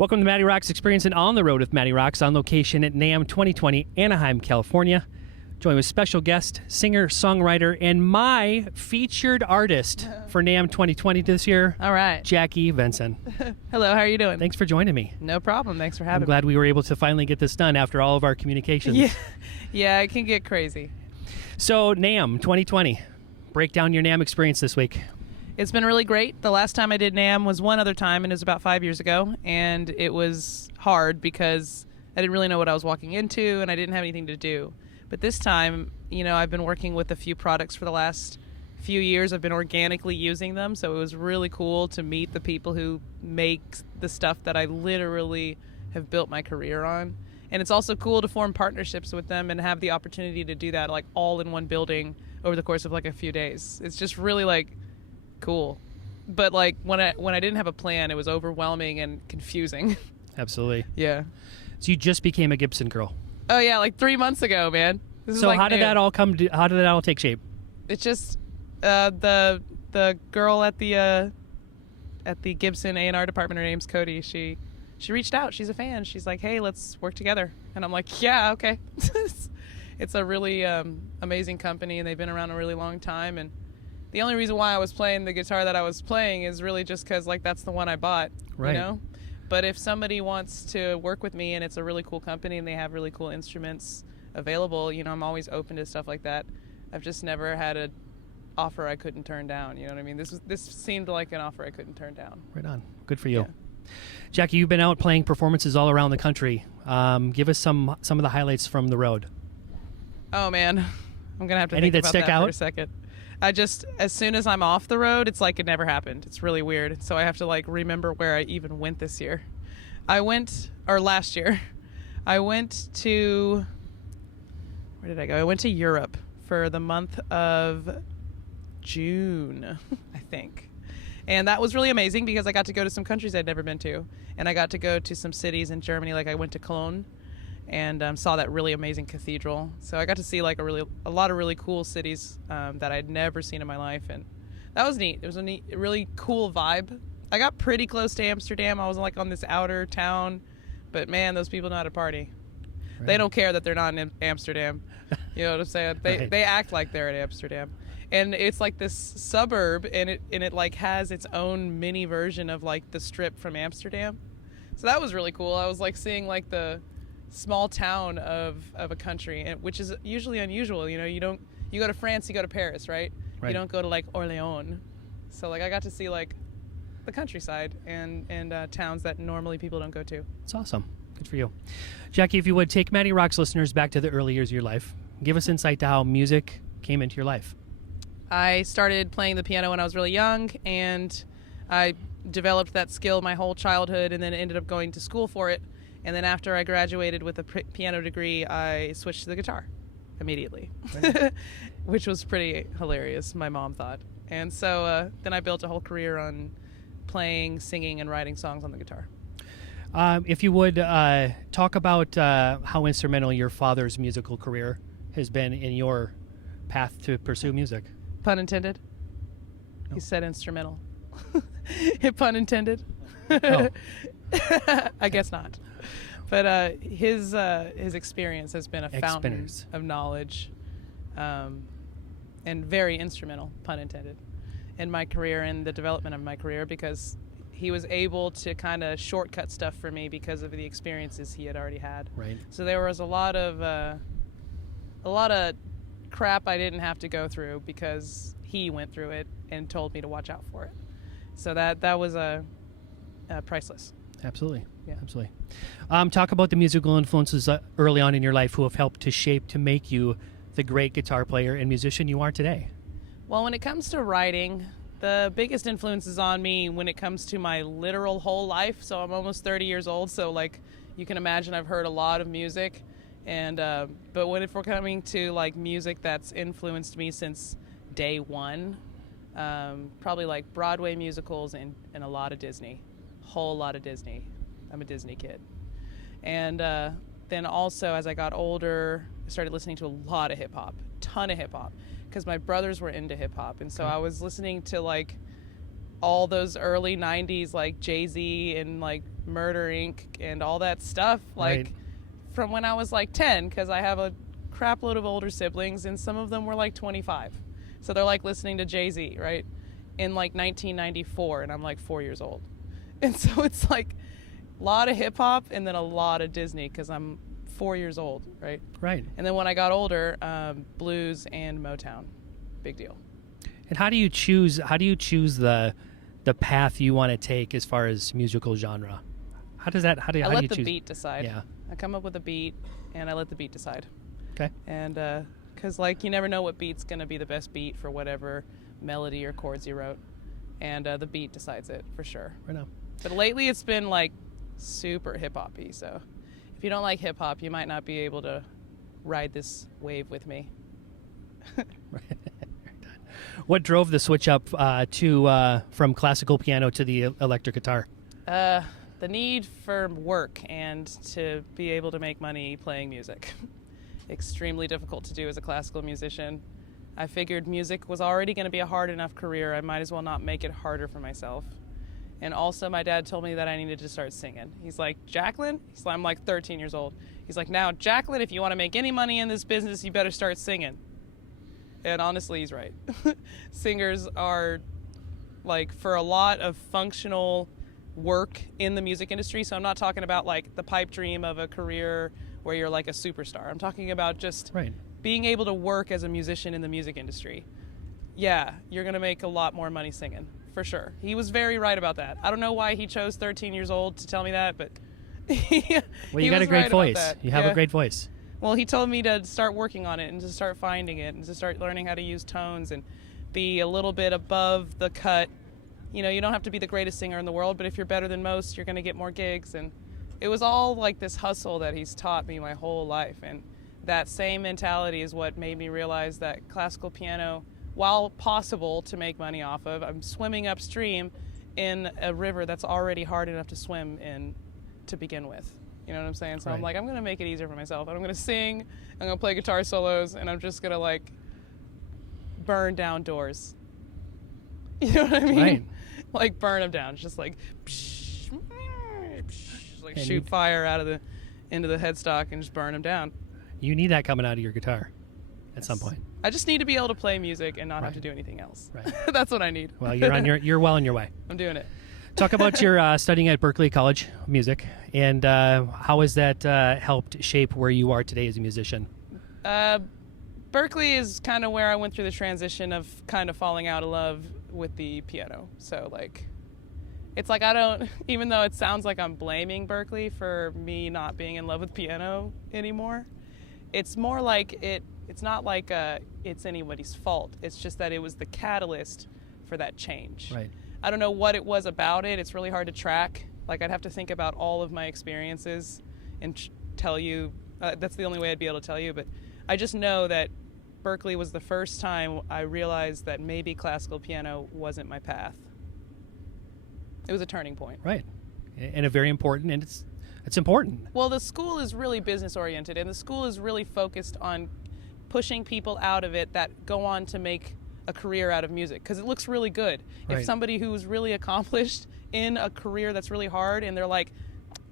Welcome to MattyRocks, experiencing on the road with MattyRocks on location at NAMM 2020, Anaheim, California. Joined with special guest, singer, songwriter, and my featured artist for NAMM 2020 this year. All right. Jackie Venson. Hello, how are you doing? Thanks for joining me. No problem. Thanks for having I'm glad we were able to finally get this done after all of our communications. Yeah, it can get crazy. So, NAMM 2020. Break down your NAMM experience this week. It's been really great. The last time I did NAMM was one other time, and it was about 5 years ago. And it was hard because I didn't really know what I was walking into, and I didn't have anything to do. But this time, you know, I've been working with a few products for the last few years. I've been organically using them, so it was really cool to meet the people who make the stuff that I literally have built my career on. And it's also cool to form partnerships with them and have the opportunity to do that, like, all in one building over the course of, like, a few days. It's just really, like, cool. But, like, when I didn't have a plan, it was overwhelming and confusing. Absolutely. Yeah. So you just became a Gibson girl. Oh, yeah, like 3 months ago, man. So how did that all how did that all take shape? It's just the girl at the Gibson A&R department, her name's Cody. She reached out. She's a fan. She's like, hey, let's work together. And I'm like, yeah, okay. It's a really amazing company, and they've been around a really long time. And the only reason why I was playing the guitar that I was playing is really just because, like, that's the one I bought, right. You know? But if somebody wants to work with me and it's a really cool company and they have really cool instruments available, you know, I'm always open to stuff like that. I've just never had an offer I couldn't turn down. You know what I mean? This seemed like an offer I couldn't turn down. Right on. Good for you. Yeah. Jackie, you've been out playing performances all around the country. Give us some of the highlights from the road. Oh, man. I'm going to have to Any think that about stick that out? for a second. As soon as I'm off the road, it's like it never happened. It's really weird. So I have to, like, remember where I even went this year. Last year, I went to, where did I go? I went to Europe for the month of June, I think. And that was really amazing because I got to go to some countries I'd never been to. And I got to go to some cities in Germany, like I went to Cologne and saw that really amazing cathedral. So I got to see, like, a lot of really cool cities that I'd never seen in my life. And that was neat. It was a really cool vibe. I got pretty close to Amsterdam. I was, like, on this outer town. But, man, those people know how to party. Right. They don't care that they're not in Amsterdam. You know what I'm saying? They act like they're in Amsterdam. And it's, like, this suburb, and it like, has its own mini version of, like, the Strip from Amsterdam. So that was really cool. I was, like, seeing, like, the small town of a country, which is usually unusual. You know, you go to France, you go to Paris, right? You don't go to, like, Orléans. So, like, I got to see, like, the countryside and towns that normally people don't go to. It's awesome. Good for you. Jackie, if you would, take MattyRocks listeners back to the early years of your life. Give us insight to how music came into your life. I started playing the piano when I was really young, and I developed that skill my whole childhood and then ended up going to school for it. And then after I graduated with a piano degree, I switched to the guitar immediately, right. Which was pretty hilarious, my mom thought. And so then I built a whole career on playing, singing, and writing songs on the guitar. If you would, talk about how instrumental your father's musical career has been in your path to pursue music. Pun intended? No. He said instrumental. Pun intended? Oh. I guess not. But his experience has been a fountain of knowledge, and very instrumental, pun intended, in my career and the development of my career, because he was able to kind of shortcut stuff for me because of the experiences he had already had. Right. So there was a lot of crap I didn't have to go through because he went through it and told me to watch out for it. So that was priceless. Absolutely. Yeah. Absolutely. Talk about the musical influences early on in your life who have helped to make you the great guitar player and musician you are today. Well, when it comes to writing, the biggest influences on me when it comes to my literal whole life. So I'm almost 30 years old. So, like, you can imagine I've heard a lot of if we're coming to, like, music that's influenced me since day one, probably, like, Broadway musicals and a lot of Disney. Whole lot of Disney. I'm a Disney kid. And then also, as I got older, I started listening to a lot of hip-hop, ton of hip-hop, because my brothers were into hip-hop. And so I was listening to, like, all those early 90s, like, Jay-Z and, like, Murder Inc. and all that stuff, like Right. from when I was like 10, because I have a crap load of older siblings, and some of them were like 25. So they're like listening to Jay-Z, right? In like 1994, and I'm like 4 years old. And so it's like a lot of hip hop and then a lot of Disney because I'm 4 years old, right? Right. And then when I got older, blues and Motown. Big deal. And how do you choose the path you want to take as far as musical genre? How do you I let the choose? beat decide. Yeah. I come up with a beat and I let the beat decide. Okay. And because like you never know what beat's going to be the best beat for whatever melody or chords you wrote. And the beat decides it for sure. Right now. But lately it's been like super hip-hop-y. So if you don't like hip-hop, you might not be able to ride this wave with me. What drove the switch up from classical piano to the electric guitar? The need for work and to be able to make money playing music. Extremely difficult to do as a classical musician. I figured music was already going to be a hard enough career. I might as well not make it harder for myself. And also my dad told me that I needed to start singing. He's like, Jacqueline? I'm like 13 years old. He's like, now, Jacqueline, if you want to make any money in this business, you better start singing. And honestly, he's right. Singers are, like, for a lot of functional work in the music industry, so I'm not talking about, like, the pipe dream of a career where you're, like, a superstar. I'm talking about just being able to work as a musician in the music industry. Yeah, you're going to make a lot more money singing, for sure. He was very right about that. I don't know why he chose 13 years old to tell me that, but well, you got a great voice. You have a great voice. Well, he told me to start working on it and to start finding it and to start learning how to use tones and be a little bit above the cut. You know, you don't have to be the greatest singer in the world, but if you're better than most, you're going to get more gigs. And it was all like this hustle that he's taught me my whole life. And that same mentality is what made me realize that classical piano, while possible to make money off of, I'm swimming upstream in a river that's already hard enough to swim in to begin with. You know what I'm saying? So I'm like, I'm going to make it easier for myself. And I'm going to sing, I'm going to play guitar solos, and I'm just going to, like, burn down doors. You know what I mean? Right. Like, burn them down. It's just like, like shoot fire into the headstock and just burn them down. You need that coming out of your guitar at some point. I just need to be able to play music and not have to do anything else. Right. That's what I need. Well, you're well on your way. I'm doing it. Talk about your studying at Berklee College of Music, and how has that helped shape where you are today as a musician? Berklee is kind of where I went through the transition of kind of falling out of love with the piano. So, like, it's like I don't, even though it sounds like I'm blaming Berklee for me not being in love with piano anymore, it's more like it's not like it's anybody's fault. It's just that it was the catalyst for that change. Right. I don't know what it was about it. It's really hard to track. Like, I'd have to think about all of my experiences and tell you. That's the only way I'd be able to tell you. But I just know that Berklee was the first time I realized that maybe classical piano wasn't my path. It was a turning point. Right. And a very important, and it's important. Well, the school is really business oriented, and the school is really focused on pushing people out of it that go on to make a career out of music, because it looks really good. Right. If somebody who's really accomplished in a career that's really hard and they're like,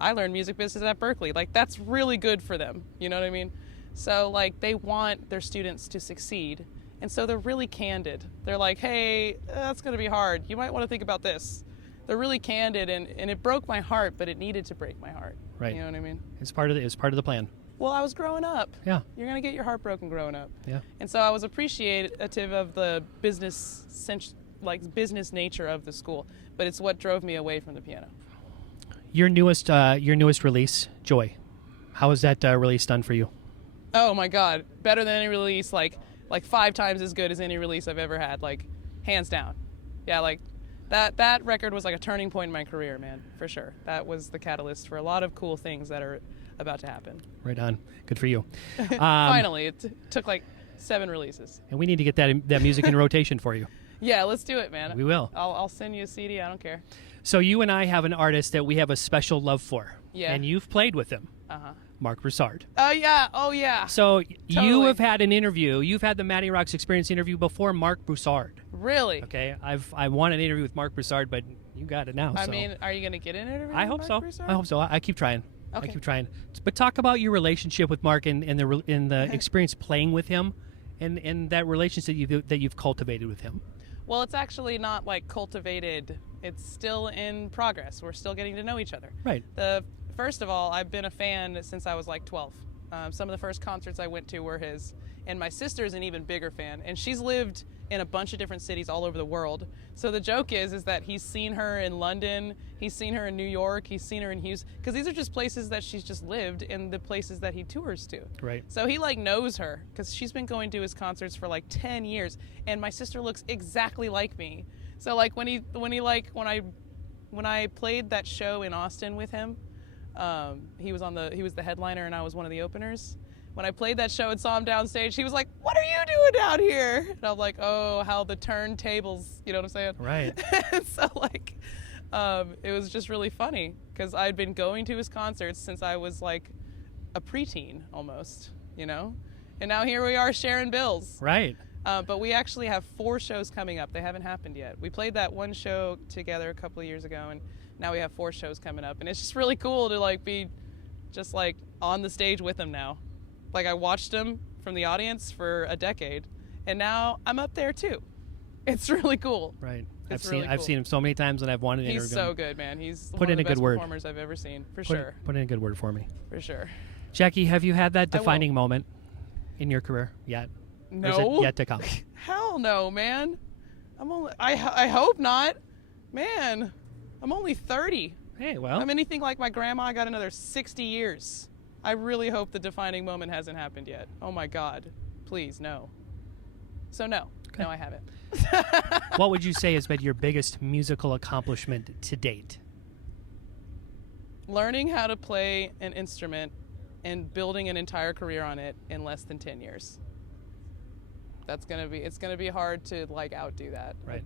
I learned music business at Berklee, like, that's really good for them. You know what I mean? So, like, they want their students to succeed, and so they're really candid. They're like, hey, that's going to be hard. You might want to think about this. They're really candid, and it broke my heart, but it needed to break my heart. Right. You know what I mean? It's part of the plan. Well, I was growing up. Yeah. You're going to get your heart broken growing up. Yeah. And so I was appreciative of the business nature of the school, but it's what drove me away from the piano. Your newest release, Joy. How has that release done for you? Oh my God, better than any release, like 5 times as good as any release I've ever had, like, hands down. Yeah, like that record was like a turning point in my career, man, for sure. That was the catalyst for a lot of cool things that are about to happen. Right on. Good for you. Finally, it took like 7 releases. And we need to get that music in rotation for you. Yeah, let's do it, man. We will. I'll send you a CD. I don't care. So you and I have an artist that we have a special love for. Yeah. And you've played with him. Uh-huh. Marc Broussard. Oh, yeah. Oh, yeah. So you Totally. have had an interview. You've had the MattyRocks Experience interview before Marc Broussard. Really? Okay. I want an interview with Marc Broussard, but You got it now. I so. mean, are you going to get in it? I hope so. Broussard? I hope so. I keep trying. Okay. I keep trying. But talk about your relationship with Marc and the experience playing with him, and that relationship that you've cultivated with him. Well, it's actually not like cultivated. It's still in progress. We're still getting to know each other. Right. First of all, I've been a fan since I was like 12. Some of the first concerts I went to were his, and my sister's an even bigger fan, and she's lived in a bunch of different cities all over the world. So the joke is that he's seen her in London, he's seen her in New York, he's seen her in Houston, because these are just places that she's just lived in, the places that he tours to. Right. So he like knows her because she's been going to his concerts for like 10 years, and my sister looks exactly like me. So like when I played that show in Austin with him, he was the headliner and I was one of the openers. When I played that show and saw him downstage, he was like, "What are you doing down here?" And I'm like, "Oh, how the turntables," you know what I'm saying? Right. And so like, it was just really funny because I'd been going to his concerts since I was like a preteen almost, you know? And now here we are sharing bills. Right. But we actually have 4 shows coming up. They haven't happened yet. We played that one show together a couple of years ago, and now we have 4 shows coming up. And it's just really cool to like be just like on the stage with him now. Like I watched him from the audience for a decade, and now I'm up there too. It's really cool. Right. It's I've seen him so many times, and I've wanted to interview him. He's so good, man. He's Put one in of a the good best word. performers I've ever seen, for sure. Put in a good word for me. For sure. Jackie, have you had that I will. defining moment in your career yet? No. Or is it yet to come? Hell no, man. I hope not. Man, I'm only 30. Hey, well. I'm anything like my grandma. I got another 60 years. I really hope the defining moment hasn't happened yet. Oh my God. Please, no. So no. Okay. No, I haven't. What would you say has been your biggest musical accomplishment to date? Learning how to play an instrument and building an entire career on it in less than 10 years. It's gonna be hard to like outdo that. Right.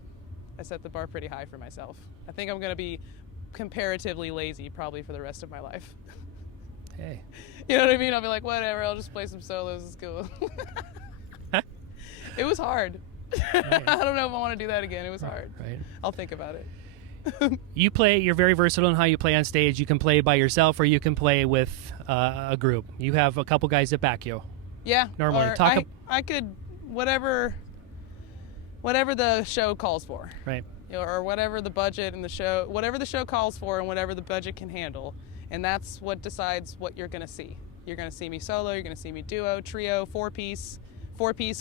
I set the bar pretty high for myself. I think I'm gonna be comparatively lazy probably for the rest of my life. Hey. You know what I mean? I'll be like, whatever, I'll just play some solos, it's cool. It was hard. Right. I don't know if I want to do that again. It was hard. Right. I'll think about it. You're very versatile in how you play on stage. You can play by yourself or you can play with a group. You have a couple guys that back you. Yeah. Normally. Or I could, whatever the show calls for. Right. Or whatever the budget and whatever the show calls for and whatever the budget can handle. And that's what decides what you're going to see. You're going to see me solo, you're going to see me duo, trio, 4-piece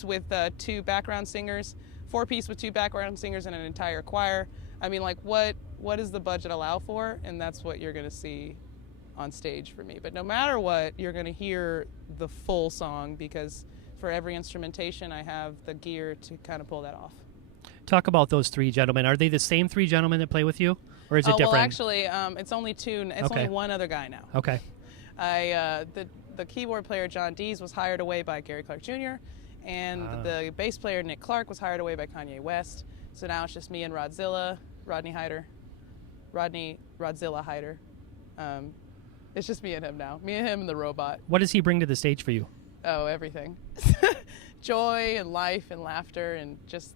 with 2 background singers, 4-piece with 2 background singers and an entire choir. I mean, like, what does the budget allow for? And that's what you're going to see on stage for me. But no matter what, you're going to hear the full song because for every instrumentation, I have the gear to kind of pull that off. Talk about those 3 gentlemen. Are they the same 3 gentlemen that play with you? Or is it different? Well, actually, it's only 2. It's Okay. only one other guy now. Okay. The keyboard player, John Dees, was hired away by Gary Clark Jr., and the bass player, Nick Clark, was hired away by Kanye West. So now it's just me and Rodzilla Hyder. It's just me and him now. Me and him and the robot. What does he bring to the stage for you? Oh, everything. Joy and life and laughter and just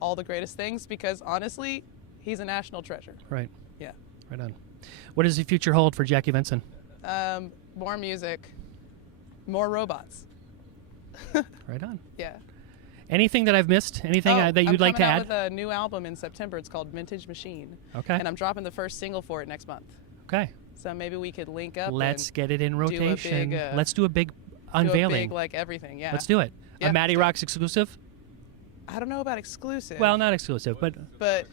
all the greatest things because, honestly, he's a national treasure. Right. Yeah. Right on. What does the future hold for Jackie Venson? More music, more robots. Right on. Yeah. Anything that I've missed? Anything that you'd like to I'm add? coming out with a new album in September. It's called Vintage Machine. Okay. And I'm dropping the first single for it next month. Okay. So maybe we could link up. Let's get it in do a rotation. big, Let's do a big do a unveiling. big, like everything. Yeah. Let's do it. Yeah, A MattyRocks exclusive? I don't know about exclusive. Well, not exclusive, but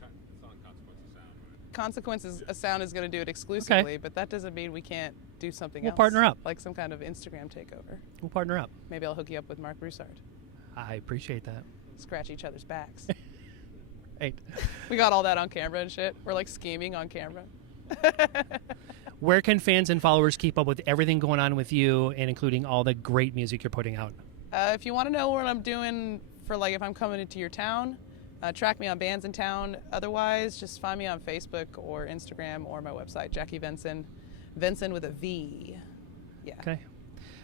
Consequences a Sound is going to do it exclusively, but that doesn't mean we can't do something else. We'll partner up. Like some kind of Instagram takeover. we'll partner up. Maybe I'll hook you up with Marc Broussard. I appreciate that. Scratch each other's backs. Right. We got all that on camera and shit. We're like scheming on camera. Where can fans and followers keep up with everything going on with you and including all the great music you're putting out? If you want to know what I'm doing for, like, if I'm coming into your town, track me on bands in town. Otherwise, just find me on Facebook or Instagram or my website, Jackie Venson. Venson with a V. Yeah. Okay.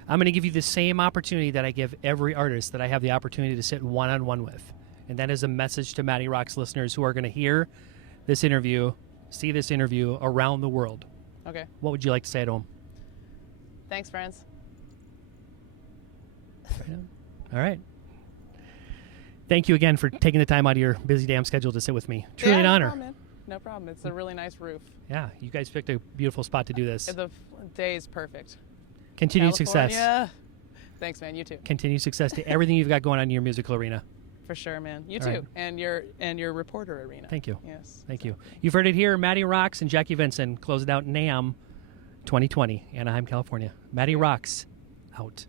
I'm going to give you the same opportunity that I give every artist that I have the opportunity to sit one-on-one with. And that is a message to MattyRocks listeners who are going to hear this interview see this interview around the world, Okay. what would you like to say to them? Thanks, friends. All right. Thank you again for taking the time out of your busy damn schedule to sit with me. Truly an honor. No problem, man. No problem. It's a really nice roof. Yeah, you guys picked a beautiful spot to do this. The day is perfect. Continued success. California. Thanks, man. You too. Continued success to everything you've got going on in your musical arena. For sure, man. You All too. right. And your reporter arena. Thank you. Yes. Thank you. You've heard it here. MattyRocks and Jackie Venson close it out NAMM 2020, Anaheim, California. MattyRocks out.